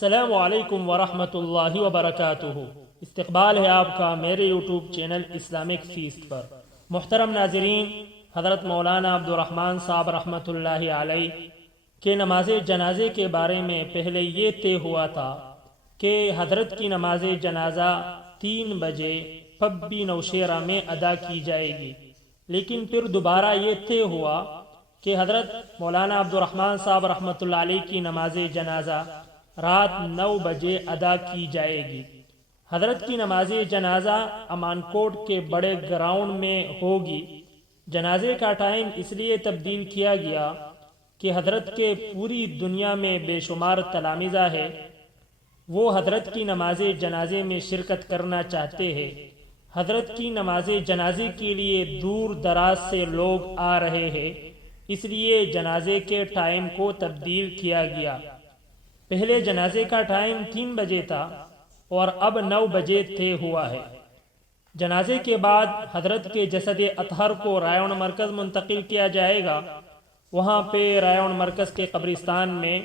السلام علیکم ورحمۃ اللہ وبرکاتہ۔ استقبال ہے آپ کا میرے یوٹیوب چینل اسلامک فیسٹ پر۔ محترم ناظرین، حضرت مولانا عبدالرحمن صاحب رحمۃ اللہ علیہ کے نماز جنازے کے بارے میں پہلے یہ طے ہوا تھا کہ حضرت کی نماز جنازہ 3 بجے پبی نوشیرہ میں ادا کی جائے گی، لیکن پھر دوبارہ یہ طے ہوا کہ حضرت مولانا عبدالرحمن صاحب رحمۃ اللہ علیہ کی نماز جنازہ رات 9 بجے ادا کی جائے گی۔ حضرت کی نماز جنازہ امان کوٹ کے بڑے گراؤنڈ میں ہوگی۔ جنازے کا ٹائم اس لیے تبدیل کیا گیا کہ حضرت کے پوری دنیا میں بے شمار تلامذہ ہے، وہ حضرت کی نماز جنازے میں شرکت کرنا چاہتے ہیں۔ حضرت کی نماز جنازے کے لیے دور دراز سے لوگ آ رہے ہیں، اس لیے جنازے کے ٹائم کو تبدیل کیا گیا۔ پہلے جنازے کا ٹائم 3 بجے تھا اور اب 9 بجے طے ہوا ہے۔ جنازے کے بعد حضرت کے جسد اطہر کو رائون مرکز منتقل کیا جائے گا۔ وہاں پہ رائون مرکز کے قبرستان میں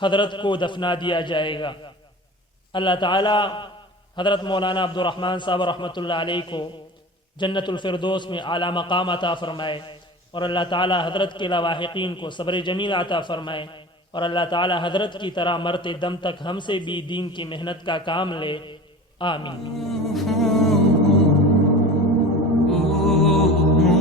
حضرت کو دفنا دیا جائے گا۔ اللہ تعالی حضرت مولانا عبدالرحمن صاحب رحمۃ اللہ علیہ کو جنت الفردوس میں اعلیٰ مقام عطا فرمائے، اور اللہ تعالی حضرت کے لاواحقین کو صبر جمیل عطا فرمائے، اور اللہ تعالی حضرت کی طرح مرتے دم تک ہم سے بھی دین کی محنت کا کام لے۔ آمین۔